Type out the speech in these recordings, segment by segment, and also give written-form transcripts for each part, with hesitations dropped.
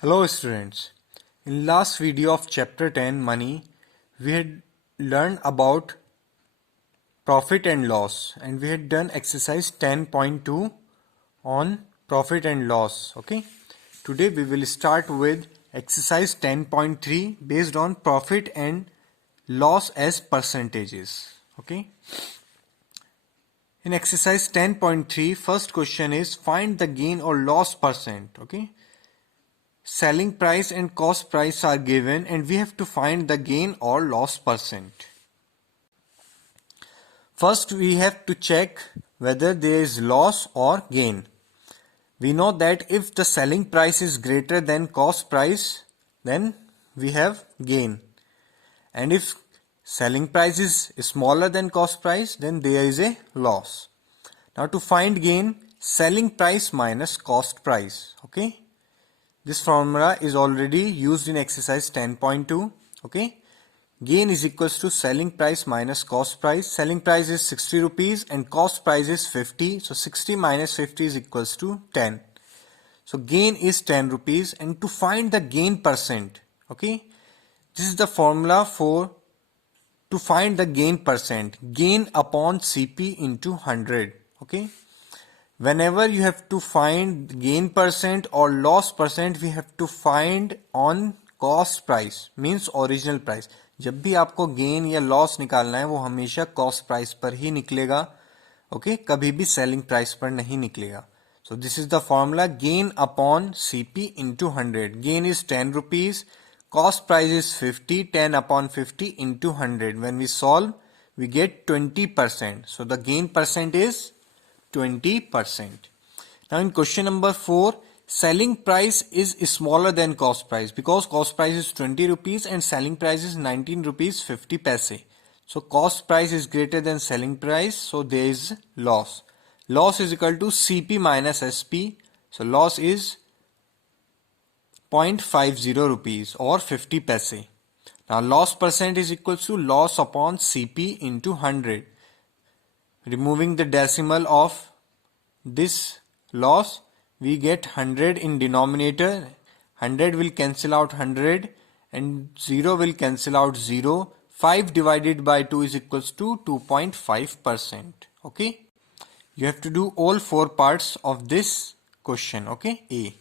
Hello students. In last video of chapter 10 money, we had learned about profit and loss and we had done exercise 10.2 on profit and loss. Okay. Today we will start with exercise 10.3 based on profit and loss as percentages. Okay. In exercise 10.3, first question is find the gain or loss percent. Okay. Selling price and cost price are given and we have to find the gain or loss percent. First we have to check whether there is loss or gain. We know that if the selling price is greater than cost price, then we have gain. And if selling price is smaller than cost price, then there is a loss. Now to find gain, selling price minus cost price. Okay. This formula is already used in exercise 10.2. Okay. Gain is equals to selling price minus cost price. Selling price is 60 rupees and cost price is 50. So 60 minus 50 is equals to 10. So gain is 10 rupees and to find the gain percent. Okay. This is the formula for to find the gain percent. Gain upon CP into 100. Okay. Whenever you have to find gain percent or loss percent, we have to find on cost price, means original price. जब भी आपको gain या loss निकालना है वो हमेशा cost price पर ही निकलेगा. ओके, कभी भी सेलिंग प्राइस पर नहीं निकलेगा. So this is the formula gain upon CP into 100. Gain is 10 rupees, cost price is 50, 10 upon 50 into 100. When we solve, we get 20%. So the gain percent is 20%. Now in question number 4, selling price is smaller than cost price because cost price is 20 rupees and selling price is 19 rupees 50 paise. So cost price is greater than selling price, so there is loss. Loss is equal to CP minus SP. So loss is 0.50 rupees or 50 paise. Now loss percent is equal to loss upon CP into 100. Removing the decimal of this loss, we get 100 in denominator. 100 will cancel out 100 and 0 will cancel out 0. 5 divided by 2 is equals to 2.5%. Okay. You have to do all 4 parts of this question. Okay. A.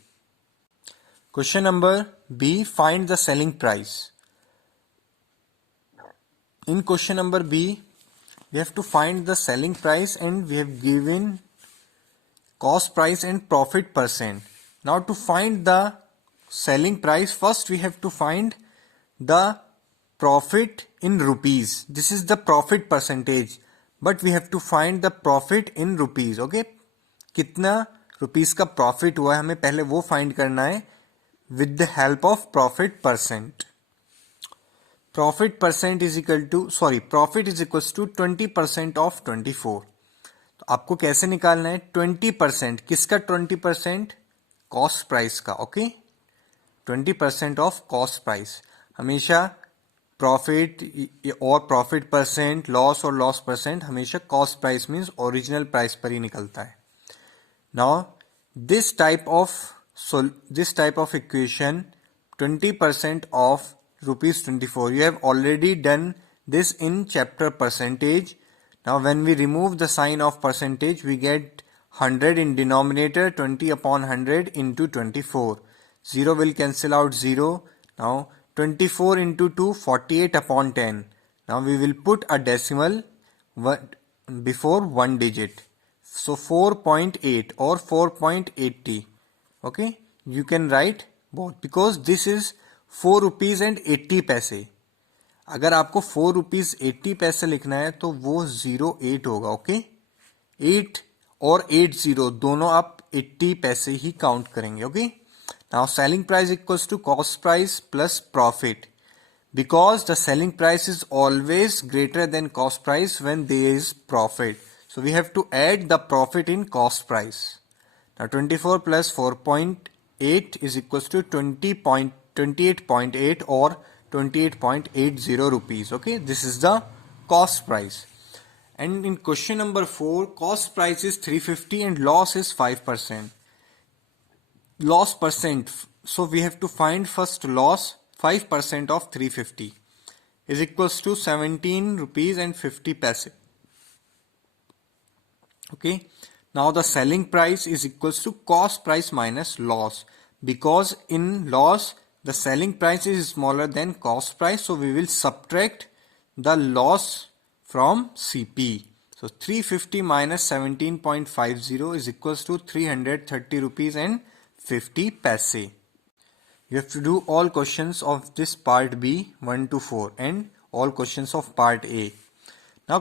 Question number B. Find the selling price. In question number B, we have to find the selling price and we have given cost price and profit percent. Now to find the selling price, first we have to find the profit in rupees. This is the profit percentage, but we have to find the profit in rupees. Okay, कितना rupees का profit हुआ है हमें पहले वो find करना है with the help of profit percent. Profit percent is equal to profit is equals to 20% of 24. तो आपको कैसे निकालना है 20%. किसका 20%? कॉस्ट प्राइस का. Okay, 20% of cost price. हमेशा प्रॉफिट और प्रॉफिट परसेंट, लॉस और लॉस परसेंट हमेशा cost price means original price पर ही निकलता है. Now this type of equation 20% of rupees 24. You have already done this in chapter percentage. Now when we remove the sign of percentage, we get 100 in denominator, 20 upon 100 into 24. 0 will cancel out 0. Now 24 into 2, 48 upon 10. Now we will put a decimal before one digit. So 4.8 or 4.80. Okay, you can write both because this is 4 rupees and 80 पैसे. अगर आपको 4 rupees 80 पैसे लिखना है तो वो 08 होगा. Okay, 8 और 80 दोनों आप 80 पैसे ही काउंट करेंगे. Okay, now selling price equals to cost price plus profit because the selling price is always greater than cost price when there is profit. So we have to add the profit in cost price. Now 24 plus 4.8 is equals to 28.8 or 28.80 rupees. Okay, this is the cost price. And in question number 4, cost price is 350 and loss is 5%. loss percent. So we have to find first loss. 5% of 350 is equals to 17 rupees and 50 paise. Okay. Now the selling price is equals to cost price minus loss. Because in loss, the selling price is smaller than cost price. So we will subtract the loss from CP. So 350 minus 17.50 is equals to 330 rupees and 50 paise. You have to do all questions of this part B 1 to 4 and all questions of part A. Now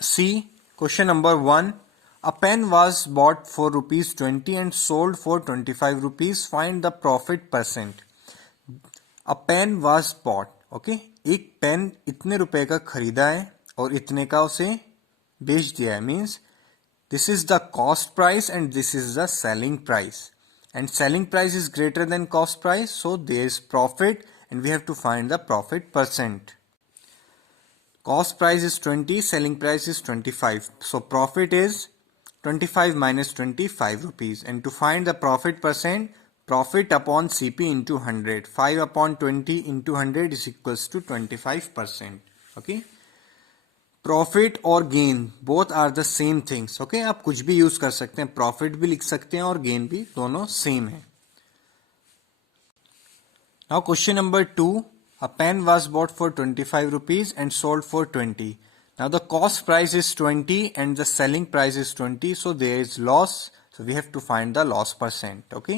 C. Question number 1. A pen was bought for rupees 20 and sold for 25 rupees. Find the profit percent. A pen was bought. Okay. एक pen इतने रुपए का खरीदा है और इतने का उसे बेच दिया है. Means this is the cost price and this is the selling price. And selling price is greater than cost price. So there is profit and we have to find the profit percent. Cost price is 20, selling price is 25. So profit is 25 minus 25 rupees. And to find the profit percent, profit upon CP into 100. 5 upon 20 into 100 is equals to 25%. Okay. Profit और gain both are the same things. Okay, आप कुछ भी use कर सकते हैं, profit भी लिख सकते हैं और गेन भी, दोनों सेम है. Now question number 2. A pen was bought for 25 rupees and sold for 20. Now the cost price is 20 and the selling price is 20, so there is loss. So we have to find the loss percent. Okay,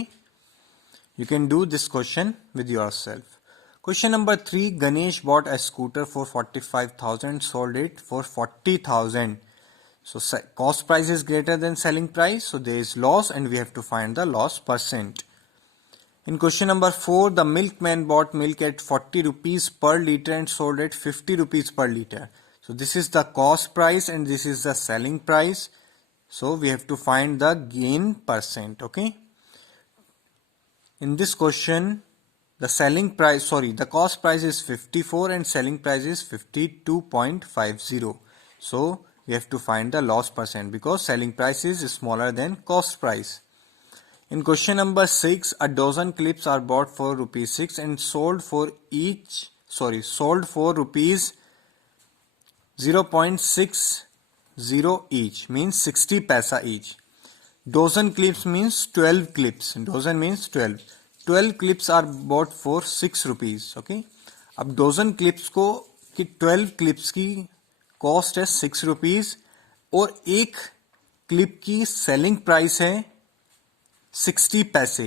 you can do this question with yourself. Question number 3. Ganesh bought a scooter for 45,000, sold it for 40,000. So cost price is greater than selling price. So there is loss and we have to find the loss percent. In question number 4, the milkman bought milk at 40 rupees per liter and sold at 50 rupees per liter. So this is the cost price and this is the selling price. So we have to find the gain percent. Okay. In this question, the cost price is 54 and selling price is 52.50. So we have to find the loss percent because selling price is smaller than cost price. In question number 6, a dozen clips are bought for rupees 6 and sold for rupees 0.60 each, means 60 paisa each. Dozen clips means 12 clips. Dozen means 12. 12 clips are bought for 6 rupees. Okay. अब dozen clips को कि 12 clips की cost है 6 rupees और एक clip की selling price है 60 पैसे.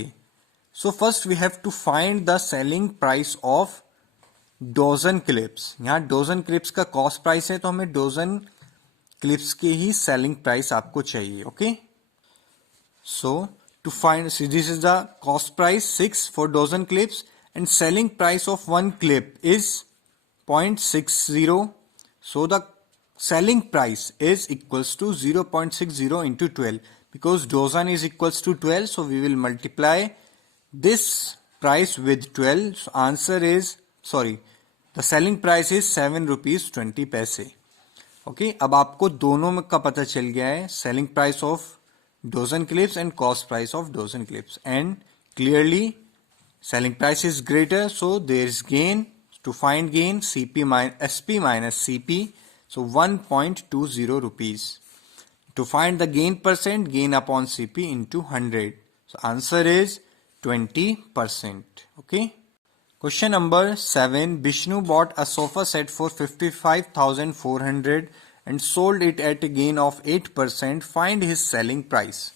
So first we have to find the selling price of dozen clips. यहाँ डोजन क्लिप्स का कॉस्ट प्राइस है तो हमें डोजन क्लिप्स की ही सेलिंग प्राइस आपको चाहिए. Okay, so to find, see, this is the cost price 6 for dozen clips and selling price of one clip is 0.60. So the selling price is equals to 0.60 into 12 because dozen is equals to 12. So we will multiply this price with 12. So answer is, the selling price is 7 rupees 20 paise. Okay, अब आपको दोनों का पता चल गया है, selling price of dozen clips and cost price of dozen clips, and clearly selling price is greater, so there is gain. To find gain, SP minus CP, so 1.20 rupees. To find the gain percent, gain upon CP into 100. So answer is 20%. Okay. Question number 7. Vishnu bought a sofa set for 55,400 and sold it at a gain of 8%. Find his selling price.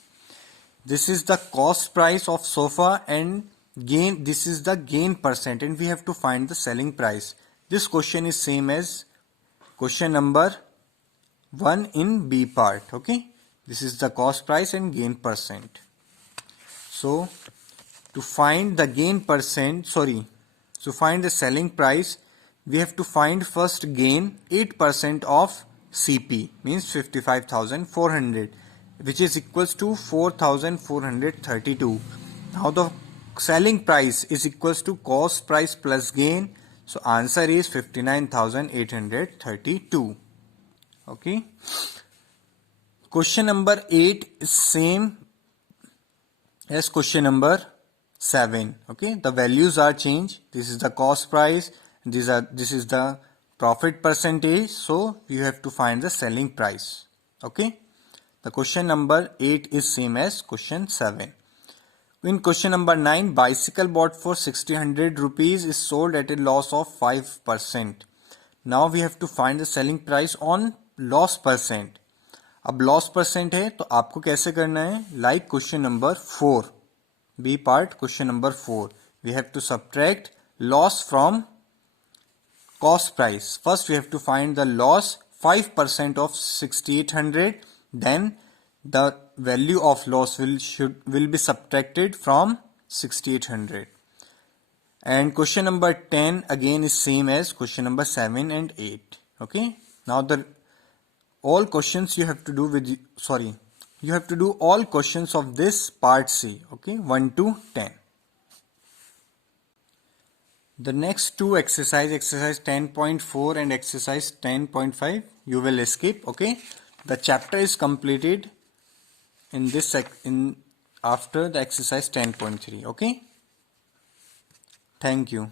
This is the cost price of sofa and gain. This is the gain percent and we have to find the selling price. This question is same as question number 1 in B part. Okay, this is the cost price and gain percent. So to find the gain percent, to find the selling price, we have to find first gain. 8% of CP means 55,400, which is equals to 4,432. Now the selling price is equals to cost price plus gain. So answer is 59,832. Okay. Question number 8 is same as question number 7. Okay, the values are changed. This is the cost price, this is the profit percentage, so you have to find the selling price. Okay, the question number 8 is same as question 7. In question number 9, bicycle bought for 1600 rupees is sold at a loss of 5%. Now we have to find the selling price on loss percent. अब loss percent है तो आपको कैसे करना है, like question number 4, B part question number 4, we have to subtract loss from cost price. First we have to find the loss 5% of 6800, then the value of loss will be subtracted from 6800. And question number 10 again is same as question number 7 and 8. Okay, now the all questions you have to do with, you have to do all questions of this part C. Okay, 1 to 10. The next two exercise 10.4 and exercise 10.5, you will skip. Okay, the chapter is completed in this after the exercise 10.3. Okay, thank you.